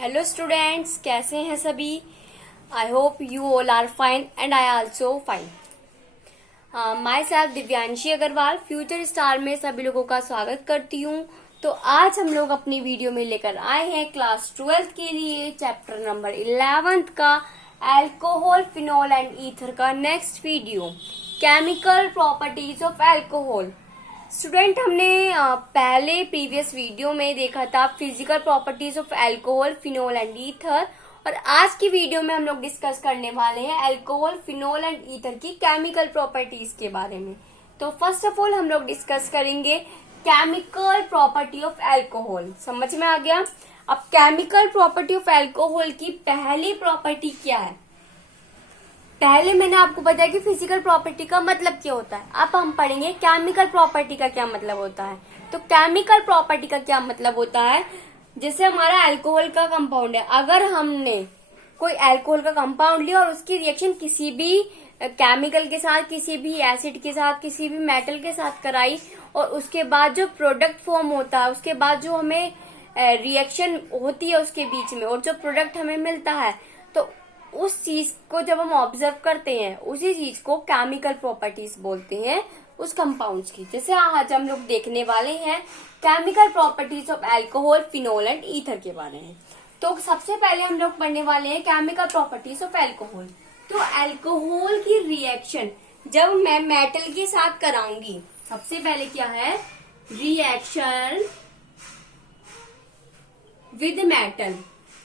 Hello students, कैसे हैं सभी। I hope you all are fine and I also fine. Myself Divyanshi Agarwal future star में सभी लोगों का स्वागत करती हूँ। तो आज हम लोग अपनी वीडियो में लेकर आए हैं क्लास 12th के लिए चैप्टर नंबर 11th का अल्कोहल, फिनॉल एंड ईथर का next video, chemical properties of alcohol. Student, हमने पहले प्रीवियस वीडियो में देखा था physical properties of alcohol, phenol and ether, और आज की वीडियो में हम लोग डिस्कस करने वाले हैं अल्कोहल, फिनॉल एंड ईथर की केमिकल प्रॉपर्टीज के बारे में। तो फर्स्ट ऑफ ऑल हम लोग डिस्कस करेंगे केमिकल प्रॉपर्टी ऑफ अल्कोहल। समझ में आ गया। अब केमिकल प्रॉपर्टी ऑफ अल्कोहल की पहली प्रॉपर्टी क्या है। पहले मैंने आपको बताया कि फिजिकल प्रॉपर्टी का मतलब क्या होता है। अब हम पढ़ेंगे केमिकल प्रॉपर्टी का क्या मतलब होता है। तो केमिकल प्रॉपर्टी का क्या मतलब होता है, जैसे हमारा अल्कोहल का कंपाउंड है, अगर हमने कोई अल्कोहल का कंपाउंड लिया और उसकी रिएक्शन किसी भी केमिकल के साथ, किसी भी एसिड के साथ, किसी भी मेटल के साथ कराई, और उसके बाद जो प्रोडक्ट फॉर्म होता है, उसके बाद जो हमें रिएक्शन होती है उसके बीच में, और जो प्रोडक्ट हमें मिलता है, तो उस चीज को जब हम ऑब्जर्व करते हैं, उसी चीज को केमिकल प्रॉपर्टीज बोलते हैं उस कंपाउंड्स की। जैसे आज हम लोग देखने वाले हैं chemical properties of alcohol, phenol and ether के बारे में। तो सबसे पहले हम लोग पढ़ने वाले हैं केमिकल प्रॉपर्टीज ऑफ अल्कोहल। तो अल्कोहल की रिएक्शन जब मैं मेटल के साथ कराऊंगी, सबसे पहले क्या है, रिएक्शन विद मेटल।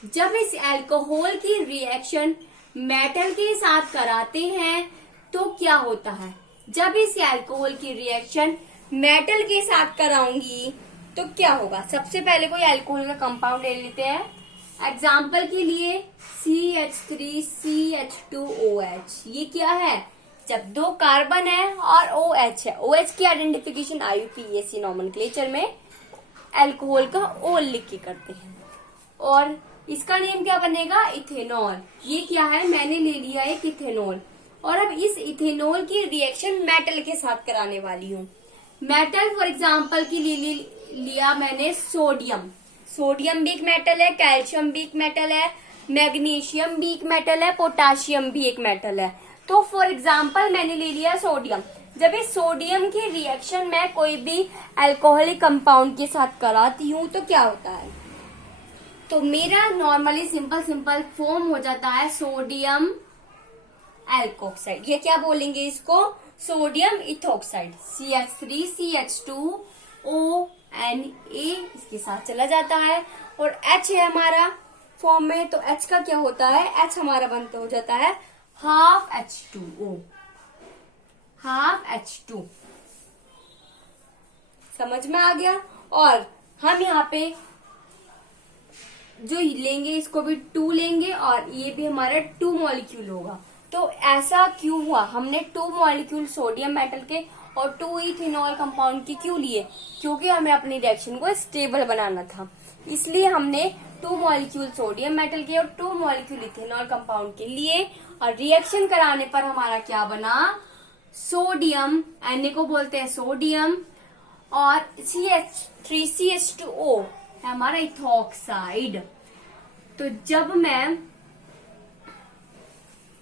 जब इस अल्कोहल की रिएक्शन मेटल के साथ कराते हैं तो क्या होता है, जब इस अल्कोहल की रिएक्शन मेटल के साथ कराऊंगी तो क्या होगा। सबसे पहले कोई अल्कोहल का कंपाउंड ले लेते हैं, एग्जाम्पल के लिए CH3CH2OH। ये क्या है, जब दो कार्बन है और OH है। OH की आइडेंटिफिकेशन IUPAC नॉमेनक्लेचर में अल्कोहल का ओल लिख के करते हैं, और इसका नेम क्या बनेगा, इथेनॉल। ये क्या है, मैंने ले लिया एक इथेनॉल, और अब इस इथेनॉल की रिएक्शन मेटल के साथ कराने वाली हूँ। मेटल फॉर एग्जांपल की लिया मैंने सोडियम। सोडियम भी एक मेटल है, कैल्शियम भी एक मेटल है, मैग्नीशियम भी एक मेटल है, पोटाशियम भी एक मेटल है। तो फॉर एग्जाम्पल मैंने ले लिया सोडियम। जब इस सोडियम की रिएक्शन मैं कोई भी अल्कोहलिक कंपाउंड के साथ कराती हूँ तो क्या होता है, तो मेरा नॉर्मली सिंपल फॉर्म हो जाता है सोडियम एल्कोक्साइड। ये क्या बोलेंगे इसको, सोडियम इथोक्साइड। CH3CH2ONA इसके साथ चला जाता है, और H है हमारा फॉर्म में, तो H का क्या होता है, H हमारा बनता हो जाता है हाफ H2O, हाफ H2। समझ में आ गया। और हम यहाँ पे जो लेंगे इसको भी 2 लेंगे, और ये भी हमारा 2 मॉलिक्यूल होगा। तो ऐसा क्यों हुआ, हमने 2 मॉलिक्यूल सोडियम मेटल के और 2 इथेनॉल कंपाउंड के क्यों लिए, क्योंकि हमें अपनी रिएक्शन को स्टेबल बनाना था, इसलिए हमने 2 मॉलिक्यूल सोडियम मेटल के और 2 मॉलिक्यूल इथेनॉल कंपाउंड के लिए। और रिएक्शन कराने पर हमारा क्या बना, सोडियम, Na को बोलते हैं सोडियम, और CH3CH2O है हमारा इथोक्साइड। तो जब मैं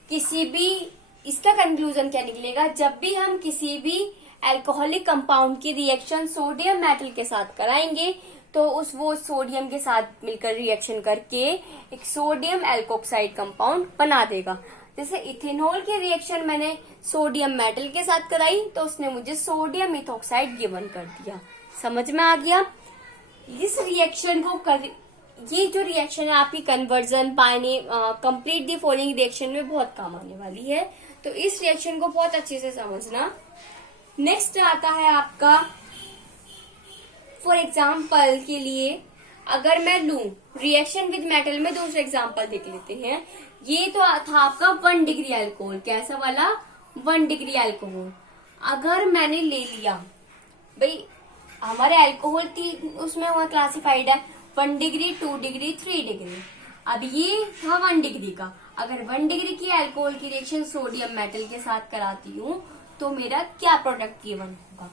किसी भी, इसका कंक्लूजन क्या निकलेगा, जब भी हम किसी भी अल्कोहलिक कंपाउंड की रिएक्शन सोडियम मेटल के साथ कराएंगे तो वो सोडियम के साथ मिलकर रिएक्शन करके एक सोडियम एल्कोक्साइड कंपाउंड बना देगा। जैसे इथेनॉल की रिएक्शन मैंने सोडियम मेटल के साथ कराई तो उसने मुझे सोडियम इथोक्साइड गिवन कर दिया। समझ में आ गया। इस रिएक्शन को ये जो रिएक्शन है आपकी कन्वर्जन, पानी, कंप्लीट दी फॉलोइंग रिएक्शन में बहुत काम आने वाली है, तो इस रिएक्शन को बहुत अच्छे से समझना। नेक्स्ट आता है आपका, फॉर एग्जाम्पल के लिए अगर मैं लूं रिएक्शन विद मेटल में, दूसरा एग्जाम्पल देख लेते हैं। ये तो था आपका 1 डिग्री अल्कोहल, कैसा वाला, 1 डिग्री अल्कोहल। अगर मैंने ले लिया, भाई हमारे अल्कोहल उसमें हुआ क्लासिफाइड है 1 डिग्री, 2 डिग्री, 3 डिग्री। अब ये था 1 डिग्री का, अगर 1 डिग्री की अल्कोहल की रिएक्शन सोडियम मेटल के साथ कराती हूँ तो मेरा क्या प्रोडक्ट गिवन होगा।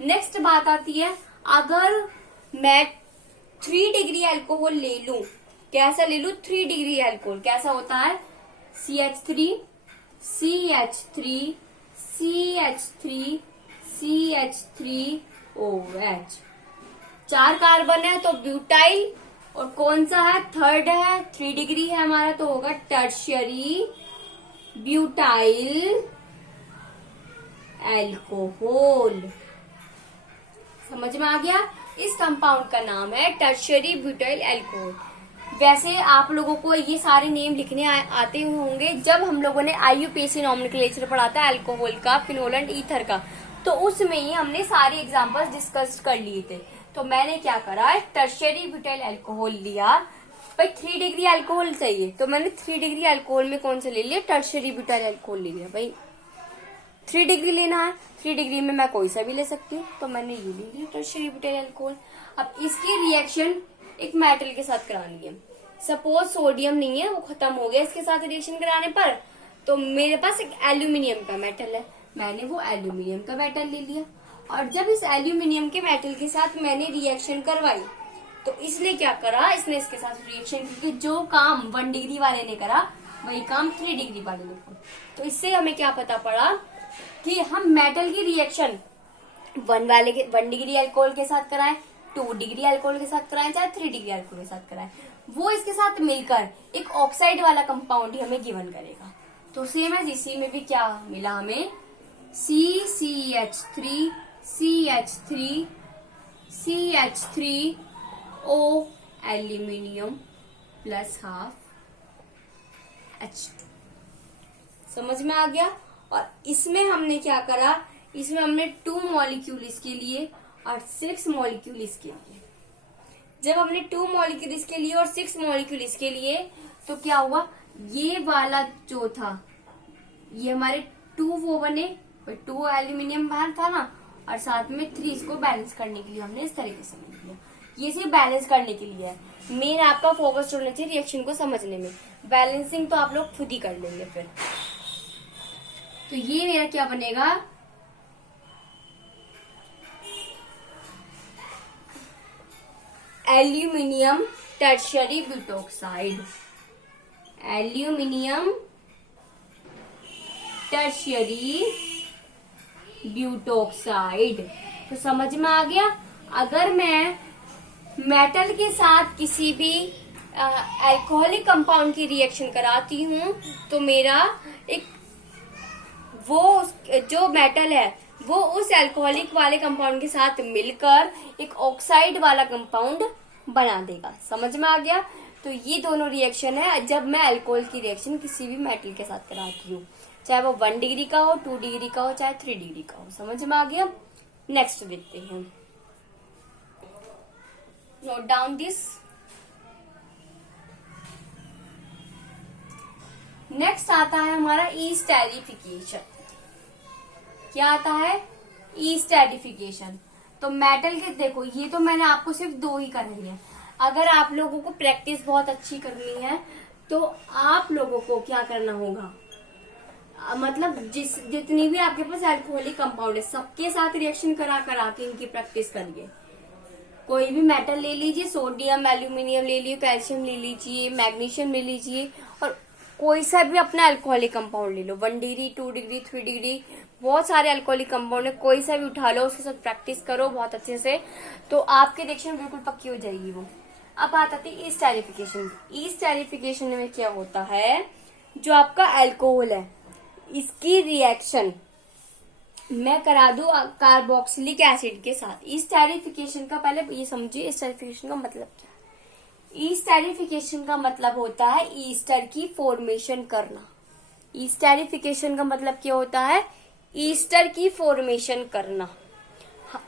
नेक्स्ट बात आती है, अगर मैं 3 डिग्री अल्कोहल ले लूं कैसा ले लू, 3 डिग्री एल्कोहल कैसा होता है, CH3 CH3 CH3 CH3OH, 4 carbon है तो ब्यूटाइल, और कौन सा है, थर्ड है, 3 डिग्री है हमारा तो होगा टर्शियरी ब्यूटाइल एल्कोहल। समझ में आ गया, इस कंपाउंड का नाम है टर्शियरी ब्यूटाइल एल्कोहल। वैसे आप लोगों को ये सारे नेम लिखने आते होंगे, जब हम लोगों ने IUPAC नॉमेनक्लेचर पढ़ा था अल्कोहल का, फिनोल एंड ईथर का, तो उसमें ही हमने सारे एग्जांपल्स डिस्कस कर लिए थे। तो मैंने क्या करा, टर्शियरी ब्यूटाइल एल्कोहल लिया, भाई 3 डिग्री अल्कोहल चाहिए तो मैंने 3 डिग्री अल्कोहल में कौन सा ले लिया, टर्शियरी ब्यूटाइल अल्कोहल ले लिया। भाई 3 डिग्री लेना है, 3 डिग्री में मैं कोई सा भी ले सकती हूँ, तो मैंने ये ले लिया टर्शियरी ब्यूटाइल अल्कोहल। अब इसकी रिएक्शन एक मेटल के साथ करानी है। सपोज सोडियम नहीं है, वो खत्म हो गया इसके साथ रिएक्शन कराने पर, तो मेरे पास एक एल्यूमिनियम का मेटल है, मैंने वो एल्यूमिनियम का मेटल ले लिया। और जब इस एल्यूमिनियम के मेटल के साथ मैंने रिएक्शन करवाई, तो इसने क्या करा, इसने इसके साथ रिएक्शन करके जो काम 1 डिग्री वाले ने करा वही काम 3 डिग्री वाले ने करा। तो इससे हमें क्या पता पड़ा कि हम मेटल की रिएक्शन 1 डिग्री अल्कोहल के साथ कराएं, 2 डिग्री अल्कोहल के साथ कराएं, चाहे 3 डिग्री अल्कोहल के साथ कराएं, वो इसके साथ मिलकर एक ऑक्साइड वाला कंपाउंड ही हमें गिवन करेगा। तो सेम है, इसी में भी क्या मिला हमें, CCH3 CH3 CH3O aluminium plus half H2। समझ में आ गया। और इसमें हमने क्या करा, इसमें हमने 2 मॉलिक्यूल इसके लिए और 6 मॉलिक्यूल इसके लिए। जब हमने 2 मॉलिक्यूल इसके लिए और 6 मॉलिक्यूल इसके लिए, तो क्या हुआ, ये वाला जो था ये हमारे 2 वो बने, 2 एल्यूमिनियम बाहर था ना, और साथ में 3 इसको बैलेंस करने के लिए हमने इस तरीके से लिख लिया। ये सिर्फ बैलेंस करने के लिए है, मेन आपका फोकस होना चाहिए रिएक्शन को समझने में, बैलेंसिंग तो आप लोग खुद ही कर लेंगे फिर। तो ये मेरा क्या बनेगा, aluminium tertiary butoxide, aluminium tertiary butoxide. तो समझ में आ गया। अगर मैं मेटल के साथ किसी भी अल्कोहलिक कंपाउंड की रिएक्शन कराती हूँ, तो मेरा एक वो जो मेटल है वो उस अल्कोहलिक वाले कंपाउंड के साथ मिलकर एक ऑक्साइड वाला कंपाउंड बना देगा। समझ में आ गया। तो ये दोनों रिएक्शन है जब मैं अल्कोहल की रिएक्शन किसी भी मेटल के साथ कराती हूँ, चाहे वो 1 डिग्री का हो, 2 डिग्री का हो, चाहे 3 डिग्री का हो। समझ में आ गया। नेक्स्ट देखते हैं, नोट डाउन दिस। नेक्स्ट आता है हमारा ईस्टेरिफिकेशन। क्या आता है, ईस्टेरिफिकेशन। तो मेटल के देखो, ये तो मैंने आपको सिर्फ 2 ही करनी है। अगर आप लोगों को प्रैक्टिस बहुत अच्छी करनी है तो आप लोगों को क्या करना होगा, मतलब जितनी भी आपके पास अल्कोहलिक कंपाउंड है सबके साथ रिएक्शन करा के इनकी प्रैक्टिस करिए। कोई भी मेटल ले लीजिए, सोडियम एल्यूमिनियम ले लीजिए, कैल्शियम ले लीजिए, मैग्नीशियम ले लीजिए, और कोई सा भी अपना अल्कोहलिक कंपाउंड ले लो, 1 डिग्री, 2 डिग्री, 3 डिग्री, बहुत सारे अल्कोहलिक कंपाउंड है, कोई सा भी उठा लो, उसके साथ प्रैक्टिस करो बहुत अच्छे से, तो आपकी रिएक्शन बिल्कुल पक्की हो जाएगी वो। अब आता है ईस्टेरिफिकेशन। ईस्टेरिफिकेशन में क्या होता है, जो आपका अल्कोहल है इसकी रिएक्शन मैं करा दूं कार्बोक्सिलिक एसिड के साथ। ईस्टेरिफिकेशन का पहले ये समझिए, ईस्टेरिफिकेशन का मतलब क्या है। ईस्टेरिफिकेशन का मतलब होता है ईस्टर की फॉर्मेशन करना। ईस्टेरिफिकेशन का मतलब क्या होता है, ईस्टर की फॉर्मेशन करना।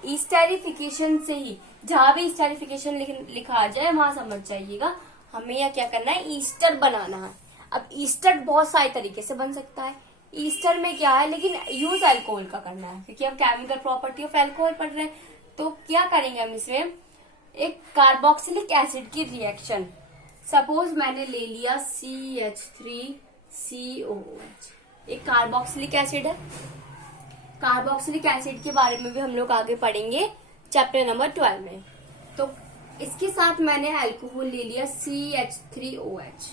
ईस्टेरिफिकेशन से ही जहां भी ईस्टेरिफिकेशन लिखा जाए वहां समझ जाइएगा हमें यह क्या करना है, ईस्टर बनाना है। अब ईस्टर बहुत सारे तरीके से बन सकता है। ईस्टर में क्या है, लेकिन यूज अल्कोहल का करना है क्योंकि हम केमिकल प्रॉपर्टी ऑफ अल्कोहल पढ़ रहे हैं। तो क्या करेंगे हम इसमें, एक कार्बोक्सिलिक एसिड की रिएक्शन, सपोज मैंने ले लिया CH3COOH, एक कार्बोक्सिलिक एसिड है। कार्बोक्सिलिक एसिड के बारे में भी हम लोग आगे पढ़ेंगे चैप्टर नंबर 12 में। तो इसके साथ मैंने अल्कोहल ले लिया CH3OH,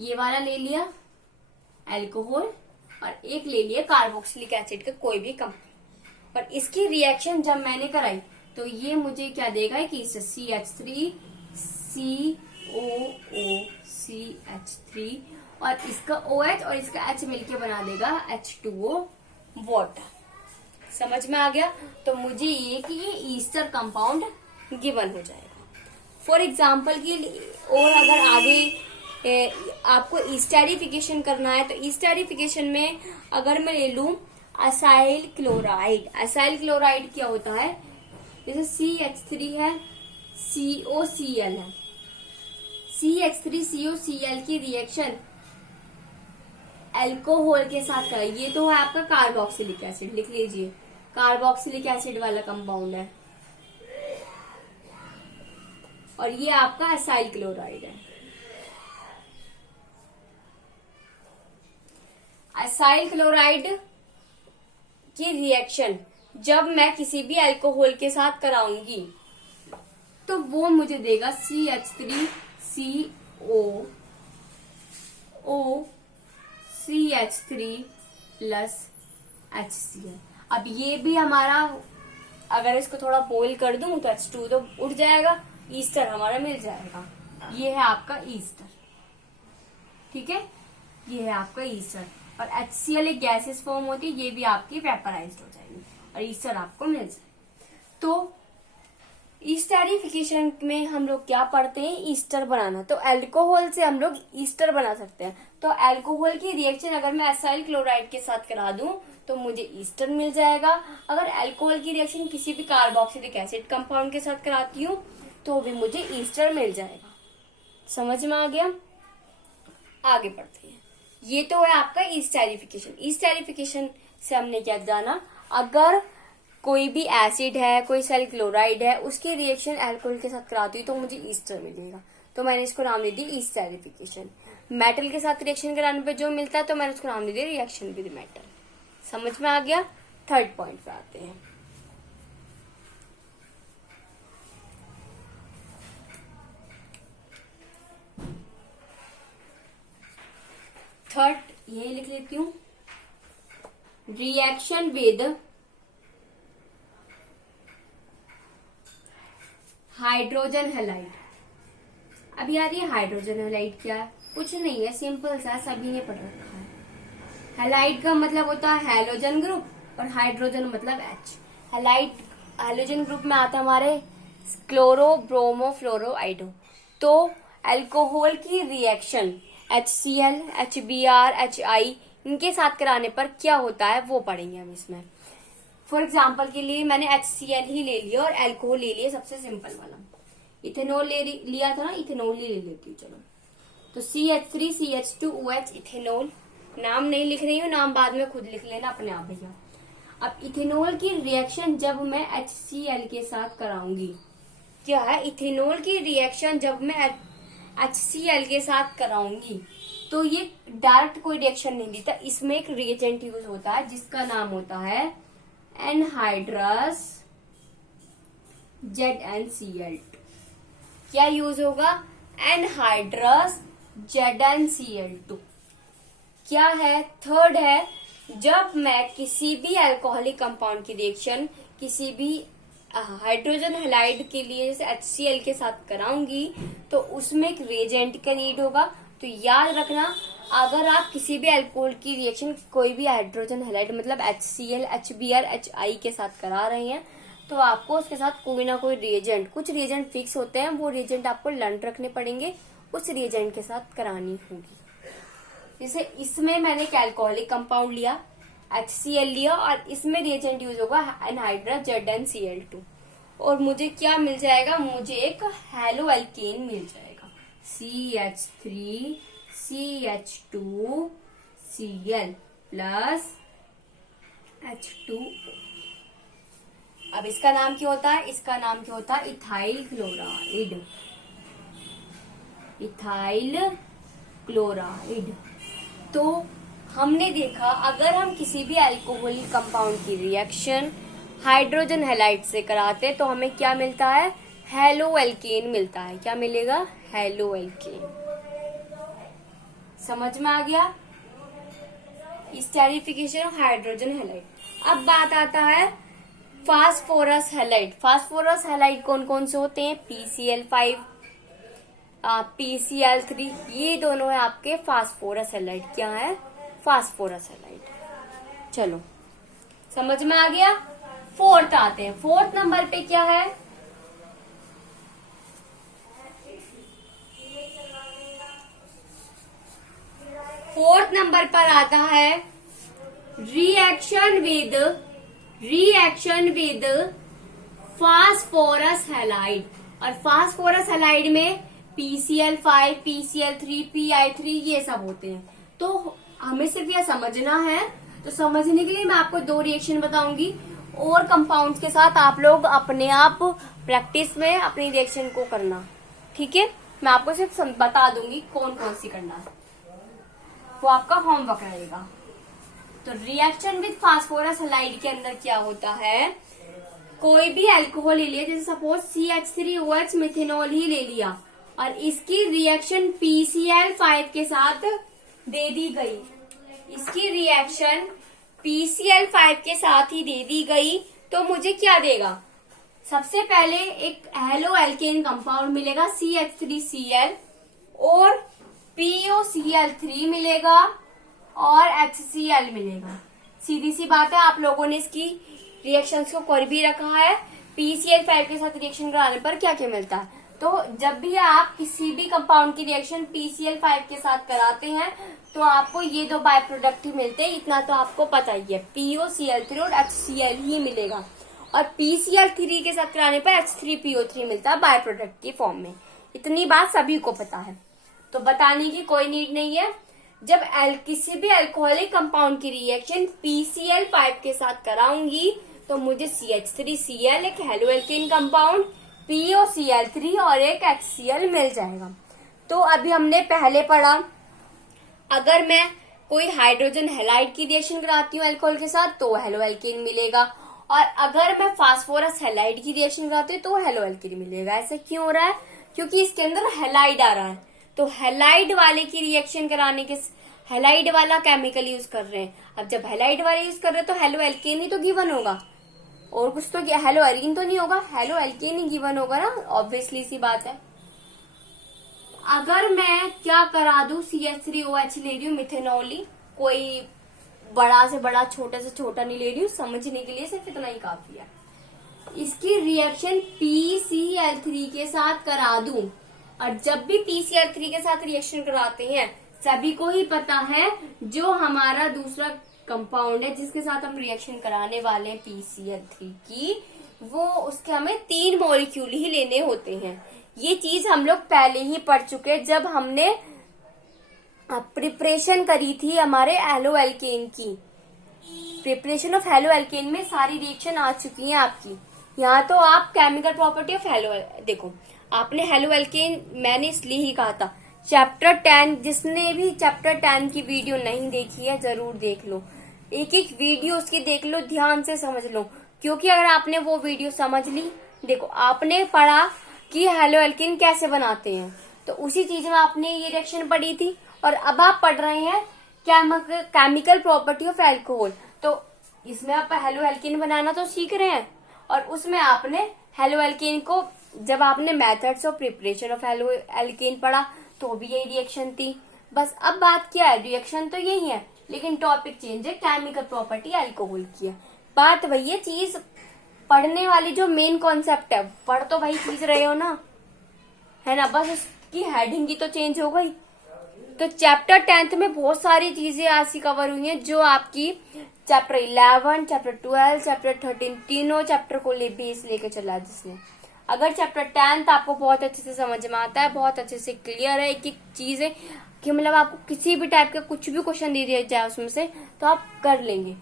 ये वाला ले लिया अल्कोहल, और एक ले लिया कार्बोक्सिलिक एसिड का कोई भी कंपाउंड। पर इसकी रिएक्शन जब मैंने कराई तो ये मुझे क्या देगा कि CH3COOCH3 और इसका OH और इसका H मिलके बना देगा H2O वाटर। समझ में आ गया? तो मुझे ये कि ये ईस्टर कंपाउंड गिवन हो जाएगा। फॉर एग्जाम्पल की, और अगर आगे आपको ईस्टेरिफिकेशन करना है तो ईस्टेरिफिकेशन में अगर मैं ले लूं असाइल क्लोराइड, असाइल क्लोराइड क्या होता है, जैसे CH3 है, COCl है, CH3COCl की रिएक्शन अल्कोहल के साथ करें, ये तो है आपका कार्बोक्सिलिक एसिड, लिख लीजिए कार्बोक्सिलिक एसिड वाला कंपाउंड है, और ये आपका असाइल क्लोराइड है। असाइल क्लोराइड की रिएक्शन जब मैं किसी भी अल्कोहल के साथ कराऊंगी तो वो मुझे देगा CH3COOCH3 प्लस HCl। अब ये भी हमारा, अगर इसको थोड़ा बोल कर दूं तो H2 तो उठ जाएगा, ईस्टर हमारा मिल जाएगा। ये है आपका ईस्टर, ठीक है, ये है आपका ईस्टर। और HCl एक गैसेस फॉर्म होती है, ये भी आपकी वेपराइज्ड हो जाएगी और ईस्टर आपको मिल जाएगा। तो ईस्टेरिफिकेशन में हम लोग क्या पढ़ते हैं, ईस्टर बनाना। तो अल्कोहल से हम लोग ईस्टर बना सकते हैं। तो अल्कोहल की रिएक्शन अगर मैं असाइल क्लोराइड के साथ करा दूं तो मुझे ईस्टर मिल जाएगा। अगर अल्कोहल की रिएक्शन किसी भी कार्बोक्सिलिक एसिड कंपाउंड के साथ कराती हूँ तो भी मुझे ईस्टर मिल जाएगा। समझ में आ गया? आगे बढ़ते हैं। ये तो है आपका ईस्टेरिफिकेशन। ईस्टेरिफिकेशन से हमने क्या जाना, अगर कोई भी एसिड है, कोई सेल क्लोराइड है, उसकी रिएक्शन अल्कोहल के साथ कराती हूँ तो मुझे ईस्टर मिलेगा। तो मैंने इसको नाम दे दी ईस्टेरिफिकेशन। मेटल के साथ रिएक्शन कराने पे जो मिलता है तो मैंने उसको नाम दे दिया रिएक्शन विद मेटल। समझ में आ गया? थर्ड पॉइंट पे आते हैं। थर्ड ये लिख लेती हूँ, रिएक्शन विद हाइड्रोजन हैलाइड। अब यार ये हाइड्रोजन हैलाइड क्या है? कुछ नहीं है, सिंपल सा, सभी ने पढ़ रखा है। हैलाइड का मतलब होता है हैलोजन ग्रुप और हाइड्रोजन मतलब H। हैलाइड हैलोजन ग्रुप में आता है हमारे क्लोरो ब्रोमो फ्लोरो आइडो। तो अल्कोहल की रिएक्शन HCl, HBr, HI इनके साथ कराने पर क्या होता है वो पढ़ेंगे हम इसमें। फॉर एग्जाम्पल के लिए मैंने HCl ही ले लिया और अल्कोहल ले लिया, सबसे सिंपल वाला। इथेनॉल लिया था ना, इथेनॉल ही ले लेती हूँ। चलो, तो CH3CH2OH इथेनॉल। नाम नहीं लिख रही हूँ, नाम बाद में खुद लिख लेना अपने आप भैया। अब इथेनॉल की रिएक्शन जब मैं HCl के साथ कराऊंगी, क्या है, इथेनॉल की रिएक्शन जब मैं HCl के साथ कराऊंगी तो ये डायरेक्ट कोई रिएक्शन नहीं देता, इसमें एक रिएजेंट यूज होता है जिसका नाम होता है एनहाइड्रस ZnCl2। क्या यूज होगा? Anhydrous ZnCl2। क्या है? थर्ड है, जब मैं किसी भी अल्कोहलिक कंपाउंड की रिएक्शन किसी भी हाइड्रोजन हैलाइड के लिए जैसे HCl के साथ कराऊंगी तो उसमें एक रिएजेंट का नीड होगा। तो याद रखना, अगर आप किसी भी अल्कोहल की रिएक्शन कोई भी हाइड्रोजन हैलाइड मतलब HCl, HBr, HI के साथ करा रहे हैं तो आपको उसके साथ कोई ना कोई रिएजेंट, कुछ रिएजेंट फिक्स होते हैं, वो रिएजेंट आपको लर्न रखने पड़ेंगे, उस रिएजेंट के साथ करानी होगी। जैसे इसमें मैंने एक अल्कोहलिक कंपाउंड लिया, HCl लिया, और इसमें रिएजेंट यूज होगा एनहाइड्रस ZnCl2 और मुझे क्या मिल जाएगा? मुझे एक हैलो एल्केन मिल जाएगा, CH3CH2Cl प्लस H2O। अब इसका नाम क्या होता है? इसका नाम क्या होता है? Ethyl chloride. Ethyl chloride. तो हमने देखा, अगर हम किसी भी अल्कोहलिक कंपाउंड की रिएक्शन हाइड्रोजन हैलाइड से कराते हैं तो हमें क्या मिलता है, हेलो एल्केन मिलता है। क्या मिलेगा, हेलो एल्केन। समझ में आ गया, स्टेरिफिकेशन ऑफ हाइड्रोजन हैलाइड। अब बात आता है फास्फोरस हैलाइड। फास्फोरस हैलाइड कौन कौन से होते हैं, PCl5, PCl3, ये दोनों है आपके फास्फोरस हैलाइड। क्या है, फास्फोरस हैलाइड। चलो समझ में आ गया। फोर्थ आते हैं, फोर्थ नंबर पे क्या है, फोर्थ नंबर पर आता है रिएक्शन विद फास्फोरस हैलाइड। और फास्फोरस हैलाइड में PCl5, PCl3, Pi3 ये सब होते हैं। तो हमें सिर्फ यह समझना है। तो समझने के लिए मैं आपको 2 रिएक्शन बताऊंगी और कंपाउंड्स के साथ आप लोग अपने आप प्रैक्टिस में अपनी रिएक्शन को करना, ठीक है। मैं आपको सिर्फ बता दूंगी कौन कौन सी करना है, वो आपका होमवर्क रहेगा। तो रिएक्शन विद फास्फोरस हैलाइड के अंदर क्या होता है, कोई भी अल्कोहल ले लिया, जैसे सपोज CH3OH मिथेनॉल ही ले लिया और इसकी रिएक्शन PCl5 के साथ दे दी गई, इसकी रिएक्शन PCl5 के साथ ही दे दी गई, तो मुझे क्या देगा, सबसे पहले एक हेलो एल्केन कंपाउंड मिलेगा CH3Cl और POCl3 मिलेगा और HCl मिलेगा। सीधी सी बात है, आप लोगों ने इसकी रिएक्शंस को कर भी रखा है। PCl5 के साथ रिएक्शन कराने पर क्या क्या मिलता है। तो जब भी आप किसी भी कंपाउंड की रिएक्शन PCl5 के साथ कराते हैं तो आपको ये 2 बाय प्रोडक्ट ही मिलते हैं, इतना तो आपको पता ही है, POCl3 और HCl ही मिलेगा। और PCl3 के साथ कराने पर H3PO3 मिलता है बाय प्रोडक्ट की फॉर्म में। इतनी बात सभी को पता है, तो बताने की कोई नीड नहीं है। जब किसी भी अल्कोहलिक कंपाउंड की रिएक्शन PCl5 के साथ कराऊंगी तो मुझे CH3Cl एक हेलो एल्केन कंपाउंड, POCl3 और एक HCl मिल जाएगा। तो अभी हमने पहले पढ़ा, अगर मैं कोई हाइड्रोजन हैलाइड की रिएक्शन कराती हूँ अल्कोहल के साथ तो हेलो एल्केन मिलेगा, और अगर मैं फास्फोरस हैलाइड की रिएक्शन कराती हूँ तो हेलो एल्केन मिलेगा। ऐसा क्यों हो रहा है, क्योंकि इसके अंदर हैलाइड आ रहा है। तो हैलाइड वाले की रिएक्शन कराने के, हैलाइड वाला केमिकल यूज कर रहे हैं। अब जब हैलाइड वाले यूज कर रहे हैं तो हेलो एल्केन ही तो गिवन होगा, और कुछ तो हेलो एल्कीन तो नहीं होगा, हेलो एल्केन ही गिवन होगा ना, ऑब्वियसली सी बात है। अगर मैं क्या करा दूं, CH3OH ले रही हूँ मिथेनॉल, कोई बड़ा से बड़ा छोटा से छोटा नहीं ले रही हूँ, समझने के लिए सिर्फ इतना ही काफी है। इसकी रिएक्शन PCl3 के साथ करा दूं, और जब भी PCl3 के साथ रिएक्शन कराते हैं सभी को ही पता है जो हमारा दूसरा कंपाउंड है जिसके साथ हम रिएक्शन कराने वाले हैं PCl3 की, वो उसके हमें 3 मॉलिक्यूल ही लेने होते हैं। ये चीज हम लोग पहले ही पढ़ चुके जब हमने प्रिपरेशन करी थी हमारे हेलो एल्केन की। प्रिपरेशन ऑफ हेलो एल्केन में सारी रिएक्शन आ चुकी हैं आपकी। यहाँ तो आप केमिकल प्रॉपर्टी ऑफ हेलो, देखो आपने हेलो एल्केन, मैंने इसलिए ही कहा था चैप्टर 10, जिसने भी चैप्टर 10 की वीडियो नहीं देखी है जरूर देख लो, एक एक वीडियो उसकी देख लो, ध्यान से समझ लो, क्योंकि अगर आपने वो वीडियो समझ ली, देखो आपने पढ़ा कि हेलो एल्केन कैसे बनाते हैं, तो उसी चीज में आपने ये रिएक्शन पढ़ी थी, और अब आप पढ़ रहे हैं केमिकल प्रॉपर्टी ऑफ एल्कोहल, तो इसमें आप हेलो एल्केन बनाना तो सीख रहे हैं, और उसमें आपने हेलो एल्केन को, जब आपने methods of preparation of halo alkane पढ़ा तो भी यही रिएक्शन थी। बस अब बात क्या है, रिएक्शन तो यही है लेकिन टॉपिक चेंज है, केमिकल प्रॉपर्टी अल्कोहल की है। बात वही है, चीज पढ़ने वाली जो मेन कॉन्सेप्ट है पढ़ तो वही चीज रहे हो ना, है ना, बस उसकी हेडिंग ही तो चेंज हो गई। तो चैप्टर 10 में बहुत सारी चीजें ऐसी कवर हुई हैं जो आपकी चैप्टर 11, चैप्टर 12, चैप्टर 13 तीनों चैप्टर को बेस लेके चला है जिसने। अगर चैप्टर 10 आपको बहुत अच्छे से समझ में आता है, बहुत अच्छे से क्लियर है एक एक चीज है कि मतलब आपको किसी भी टाइप का कुछ भी क्वेश्चन दे दिया जाए उसमें से तो आप कर लेंगे,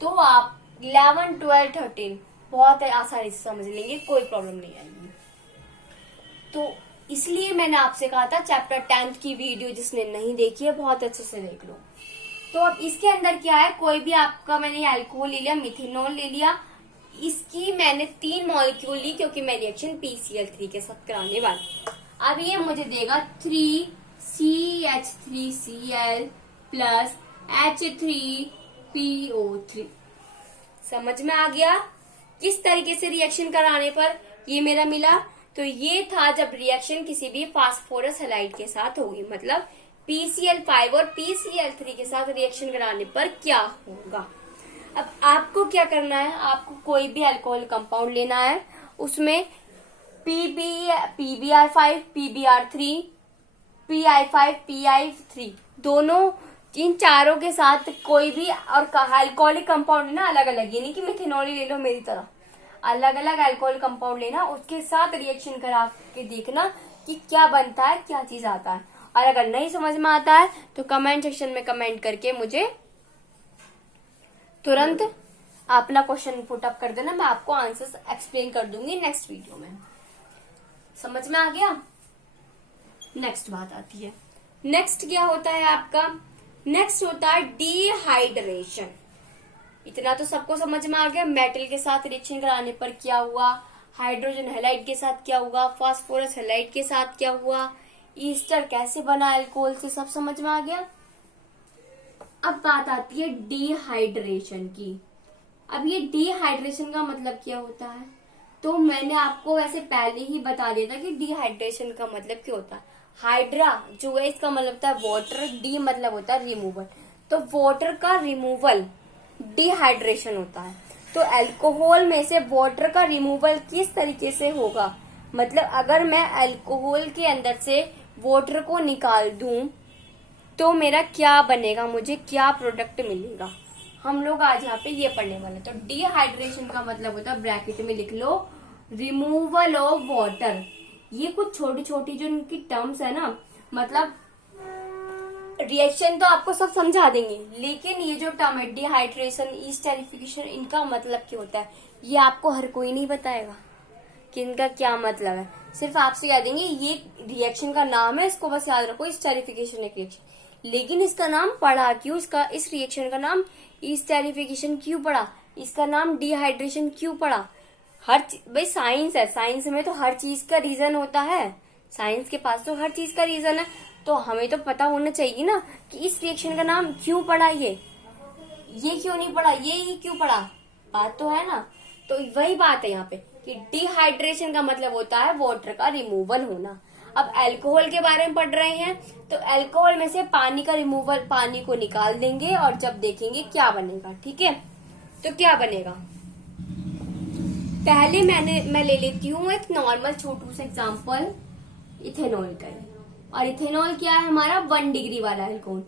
तो आप 11, 12, 13 बहुत आसानी से समझ लेंगे, कोई प्रॉब्लम नहीं आएगी। तो इसलिए मैंने आपसे कहा था चैप्टर 10 की वीडियो जिसने नहीं देखी है बहुत अच्छे से देख लो। तो अब इसके अंदर क्या है, कोई भी आपका, मैंने अल्कोहल ले लिया, मिथेनॉल ले लिया, इसकी मैंने 3 मॉलिक्यूल ली क्योंकि मैं रिएक्शन PCl3 के साथ कराने वाली। अब ये मुझे देगा 3CH3Cl प्लस H3PO3। समझ में आ गया किस तरीके से रिएक्शन कराने पर ये मेरा मिला। तो ये था जब रिएक्शन किसी भी फास्फोरस हैलाइड के साथ होगी, मतलब PCl5 और PCl3 के साथ रिएक्शन कराने पर क्या होगा। अब आपको क्या करना है, आपको कोई भी अल्कोहल कंपाउंड लेना है, उसमें PBr5, PBr3, PI5, PI3 दोनों, इन चारों के साथ कोई भी और अल्कोहलिक कंपाउंड ना अलग अलग, ये नहीं कि मिथेनॉल ले लो मेरी तरह, अलग अलग अल्कोहल कंपाउंड लेना, उसके साथ रिएक्शन करा के देखना कि क्या बनता है, क्या चीज आता है। और अगर नहीं समझ में आता है तो कमेंट सेक्शन में कमेंट करके मुझे तुरंत अपना क्वेश्चन पुट अप कर देना, मैं आपको आंसर्स एक्सप्लेन कर दूंगी नेक्स्ट वीडियो में। समझ में आ गया। नेक्स्ट बात आती है, नेक्स्ट क्या होता है आपका, नेक्स्ट होता है डिहाइड्रेशन। इतना तो सबको समझ में आ गया, मेटल के साथ रिएक्शन कराने पर क्या हुआ, हाइड्रोजन हैलाइड के साथ क्या हुआ, फास्फोरस हैलाइड के साथ क्या हुआ, ईस्टर कैसे बना अल्कोहल से, सब समझ में आ गया। अब बात आती है डिहाइड्रेशन की। अब ये डिहाइड्रेशन का मतलब क्या होता है, तो मैंने आपको वैसे पहले ही बता दिया था कि डिहाइड्रेशन का मतलब क्या होता है। हाइड्रा जो है इसका मतलब होता है वाटर, डी मतलब होता है रिमूवल, तो वाटर का रिमूवल डिहाइड्रेशन होता है। तो अल्कोहल में से वाटर का रिमूवल किस तरीके से होगा, मतलब अगर मैं अल्कोहल के अंदर से वाटर को निकाल दूं तो मेरा क्या बनेगा, मुझे क्या प्रोडक्ट मिलेगा, हम लोग आज यहाँ पे ये पढ़ने वाले। तो डिहाइड्रेशन का मतलब होता है, ब्रैकेट में लिख लो, रिमूवल ऑफ वाटर। ये कुछ छोटी छोटी जो इनकी टर्म्स है ना, मतलब रिएक्शन तो आपको सब समझा देंगे, लेकिन ये जो टर्म है डिहाइड्रेशन, ईस्टरिफिकेशन, इनका मतलब क्या होता है ये आपको हर कोई नहीं बताएगा कि इनका क्या मतलब है। सिर्फ आपसे कह देंगे ये रिएक्शन का नाम है, इसको बस याद रखो, ईस्टरिफिकेशन एक रिएक्शन। लेकिन इसका नाम पड़ा क्यों, इसका इस रिएक्शन का नाम ईस्टरिफिकेशन क्यों पड़ा, इसका नाम डिहाइड्रेशन क्यों पड़ा। हर भाई साइंस है, साइंस में तो हर चीज का रीजन होता है, साइंस के पास तो हर चीज का रीजन है, तो हमें तो पता होना चाहिए ना कि इस रिएक्शन का नाम क्यों पड़ा, ये क्यों नहीं पड़ा, ये क्यों पड़ा, बात तो है ना। तो वही बात है यहाँ पे कि डिहाइड्रेशन का मतलब होता है वाटर का रिमूवल होना। अब अल्कोहल के बारे में पढ़ रहे हैं, तो अल्कोहल में से पानी का रिमूवल, पानी को निकाल देंगे और जब देखेंगे क्या बनेगा, ठीक है। तो क्या बनेगा, पहले मैं ले लेती हूँ एक नॉर्मल छोटू सा एग्जांपल इथेनॉल का, और इथेनॉल क्या है हमारा 1 डिग्री वाला अल्कोहल।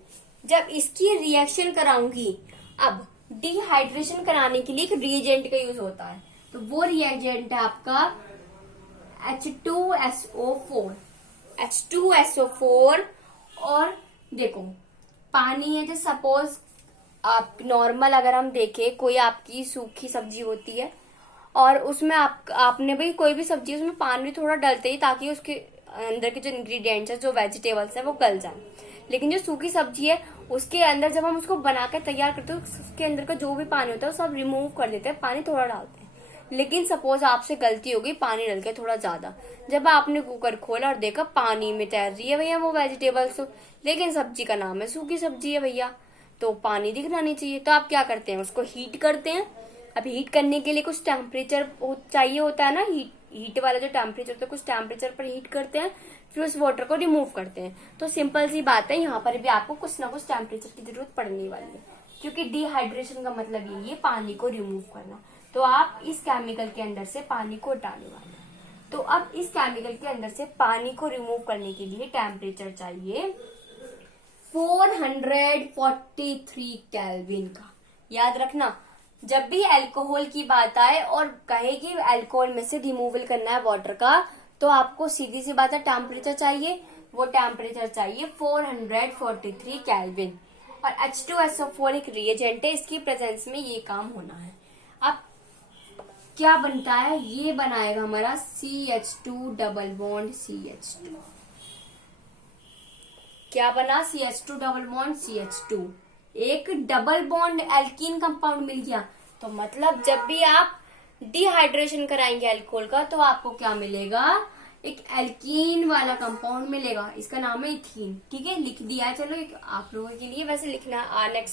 जब इसकी रिएक्शन कराऊंगी, अब डिहाइड्रेशन कराने के लिए एक रिएजेंट का यूज होता है, तो वो रिएजेंट है आपका H2SO4। H2SO4 और देखो पानी है, जो सपोज आप नॉर्मल अगर हम देखें, कोई आपकी सूखी सब्जी होती है और उसमें आपने भाई कोई भी सब्जी, उसमें पानी थोड़ा डलते ही ताकि उसके अंदर के जो इंग्रेडिएंट्स है, जो वेजिटेबल्स है वो गल जाए। लेकिन जो सूखी सब्जी है उसके अंदर जब हम उसको बनाकर तैयार करते हैं, उसके अंदर का जो भी पानी होता है वो सब रिमूव कर देते हैं, पानी थोड़ा डालते हैं। लेकिन सपोज आपसे गलती हो गई, पानी डल के थोड़ा ज्यादा, जब आपने कुकर खोला और देखा पानी में तैर रही है भैया वो वेजिटेबल्स, लेकिन सब्जी का नाम है सूखी सब्जी है भैया, तो पानी दिखना नहीं चाहिए, तो आप क्या करते हैं, उसको हीट करते हैं। अब हीट करने के लिए कुछ टेम्परेचर चाहिए होता है ना, हीट वाला जो टेम्परेचर होता है, कुछ टेम्परेचर पर हीट करते हैं, फिर उस वाटर को रिमूव करते हैं। तो सिंपल सी बात है, यहाँ पर भी आपको कुछ ना कुछ टेम्परेचर की जरूरत पड़ने वाली है, क्योंकि डिहाइड्रेशन का मतलब यही है पानी को रिमूव करना। तो आप इस केमिकल के अंदर से पानी को हटाने वाले हैं। तो अब इस केमिकल के अंदर से पानी को रिमूव करने के लिए टेम्परेचर चाहिए 443 केल्विन का। याद रखना, जब भी अल्कोहल की बात आए और कहे कि अल्कोहल में से रिमूवल करना है वाटर का, तो आपको सीधी सी बात है टेम्परेचर चाहिए, वो टेम्परेचर चाहिए 443 केल्विन। और H2SO4 एक रिएजेंट है, इसकी प्रेजेंस में ये काम होना है। अब क्या बनता है, ये बनाएगा हमारा CH2 डबल बॉन्ड CH2। क्या बना, CH2 डबल बॉन्ड CH2, एक डबल बॉन्ड एल्कीन कंपाउंड मिल गया। तो मतलब जब भी आप डिहाइड्रेशन कराएंगे अल्कोहल का तो आपको क्या मिलेगा, एक एल्कीन वाला कंपाउंड मिलेगा, इसका नाम है इथीन। ठीक है, लिख दिया है। चलो एक आप लोगों के लिए वैसे लिखना नेक्स्ट